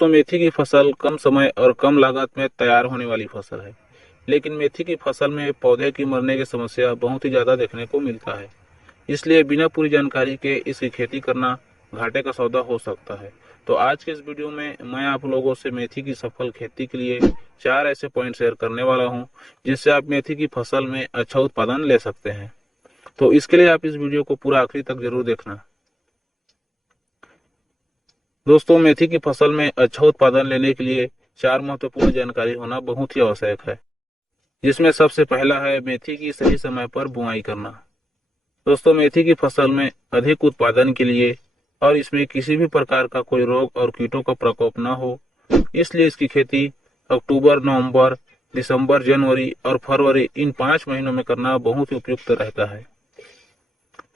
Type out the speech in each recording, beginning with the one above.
तो मेथी की फसल कम समय और कम लागत में तैयार होने वाली फसल है, लेकिन मेथी की फसल में पौधे की मरने की समस्या बहुत ही ज़्यादा देखने को मिलता है। इसलिए बिना पूरी जानकारी के इसकी खेती करना घाटे का सौदा हो सकता है। तो आज के इस वीडियो में मैं आप लोगों से मेथी की सफल खेती के लिए 4 ऐसे पॉइंट शेयर करने वाला हूं, जिससे आप मेथी की फसल में अच्छा उत्पादन ले सकते हैं। तो इसके लिए आप इस वीडियो को पूरा आखिरी तक जरूर देखना। दोस्तों, मेथी की फसल में अच्छा उत्पादन लेने के लिए 4 महत्वपूर्ण जानकारी होना बहुत ही आवश्यक है, जिसमें सबसे पहला है मेथी की सही समय पर बुआई करना। दोस्तों, मेथी की फसल में अधिक उत्पादन के लिए और इसमें किसी भी प्रकार का कोई रोग और कीटों का प्रकोप न हो, इसलिए इसकी खेती अक्टूबर, नवंबर, दिसंबर, जनवरी और फरवरी इन 5 महीनों में करना बहुत ही उपयुक्त रहता है।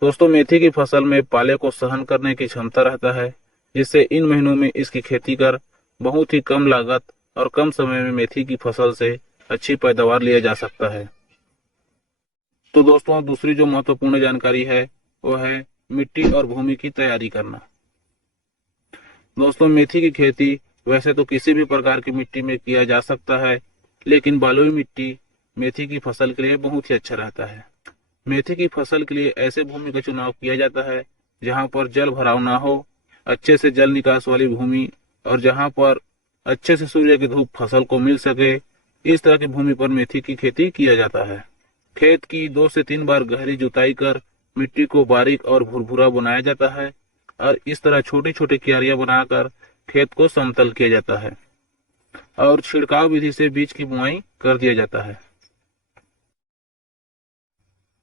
दोस्तों, मेथी की फसल में पाले को सहन करने की क्षमता रहता है, जिससे इन महीनों में इसकी खेती कर बहुत ही कम लागत और कम समय में मेथी की फसल से अच्छी पैदावार लिया जा सकता है। तो दोस्तों, दूसरी जो महत्वपूर्ण जानकारी है वो है मिट्टी और भूमि की तैयारी करना। दोस्तों, मेथी की खेती वैसे तो किसी भी प्रकार की मिट्टी में किया जा सकता है, लेकिन बलुई मिट्टी मेथी की फसल के लिए बहुत ही अच्छा रहता है। मेथी की फसल के लिए ऐसे भूमि का चुनाव किया जाता है जहां पर जल भराव ना हो, अच्छे से जल निकास वाली भूमि और जहां पर अच्छे से सूर्य की धूप फसल को मिल सके, इस तरह की भूमि पर मेथी की खेती किया जाता है। खेत की 2 से 3 बार गहरी जुताई कर मिट्टी को बारीक और भुरभुरा बनाया जाता है और इस तरह छोटी छोटी क्यारियां बनाकर खेत को समतल किया जाता है और छिड़काव विधि से बीज की बुआई कर दिया जाता है।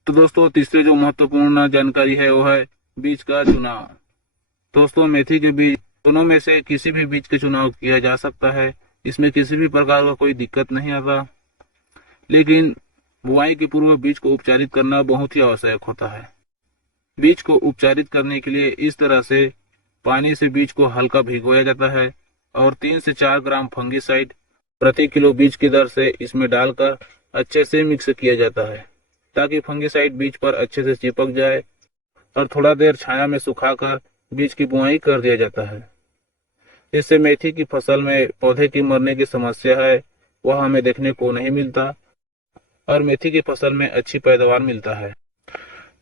तो दोस्तों, तीसरी जो महत्वपूर्ण जानकारी है वो है बीज का चुनाव। दोस्तों, मेथी के बीज दोनों में से किसी भी बीज का चुनाव किया जा सकता है, इसमें किसी भी प्रकार का कोई दिक्कत नहीं आता, लेकिन बुआई के पूर्व बीज को उपचारित करना बहुत ही आवश्यक होता है। बीज को उपचारित करने के लिए इस तरह से पानी से बीज को हल्का भिगोया जाता है और 3 से 4 ग्राम फंगिसाइड प्रति किलो बीज की दर से इसमें डालकर अच्छे से मिक्स किया जाता है, ताकि फंगिसाइड बीज पर अच्छे से चिपक जाए और थोड़ा देर छाया में सुखाकर बीज की बुआई कर दिया जाता है। इससे मेथी की फसल में पौधे की मरने की समस्या है वह हमें देखने को नहीं मिलता और मेथी की फसल में अच्छी पैदावार मिलता है।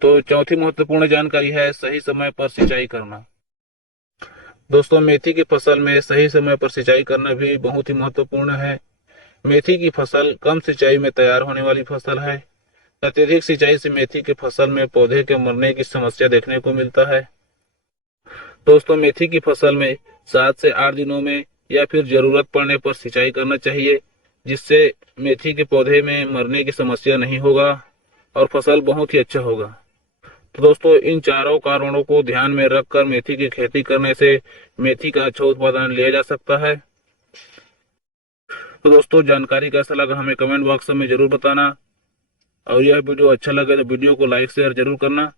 तो चौथी महत्वपूर्ण जानकारी है सही समय पर सिंचाई करना। दोस्तों, मेथी की फसल में सही समय पर सिंचाई करना भी बहुत ही महत्वपूर्ण है। मेथी की फसल कम सिंचाई में तैयार होने वाली फसल है। अत्यधिक सिंचाई से मेथी की फसल में पौधे के मरने की समस्या देखने को मिलता है। दोस्तों, मेथी की फसल में 7 से 8 दिनों में या फिर जरूरत पड़ने पर सिंचाई करना चाहिए, जिससे मेथी के पौधे में मरने की समस्या नहीं होगा और फसल बहुत ही अच्छा होगा। तो दोस्तों, इन चारों कारणों को ध्यान में रखकर मेथी की खेती करने से मेथी का अच्छा उत्पादन लिया जा सकता है। तो दोस्तों, जानकारी कैसा लगा हमें कमेंट बॉक्स में जरूर बताना और यह वीडियो अच्छा लगे तो वीडियो को लाइक शेयर जरूर करना।